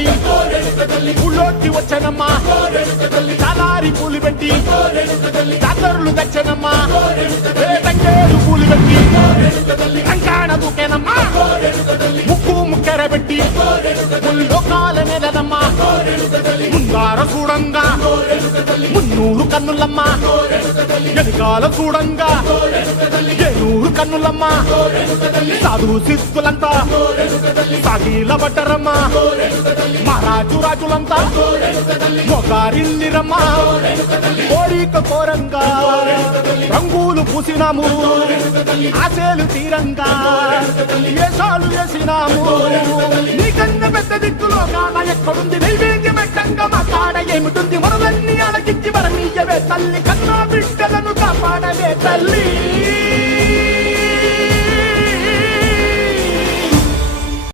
పెట్టి ఊళ్ళోకి వచ్చనమ్మా చాలారి పూలు పెట్టి జాతరులు తెచ్చనమ్మా తంగేరు పూలు పెట్టి కంకాణ దూకేనమ్మా ముక్కు ముక్కెర పెట్టి ముల్లోకాల నెలనమ్మా ముందార చూడంగా మున్నూరు కన్నులమ్మా ఎనకాల చూడంగా ఏనూరు కన్నులమ్మా సాధు శిస్తులంతా సాగిల బట్టరమ్మా మహారాజు రాజులంతా మొగారిల్లిరమ్మా కోరిక కోరంగా రంగులు పూసినాము ఆశలు తీరంగా వేషాలు వేసినాము నీకన్నా పెద్ద దిక్కులో కాన ఎక్కడుంది నైవేద్యం పెట్టంగా మా కాడ ఏమిటుంది మనలన్నీ అలకించి మరణీయవే తల్లి కన్నా బిడ్డలను కాపాడవే తల్లి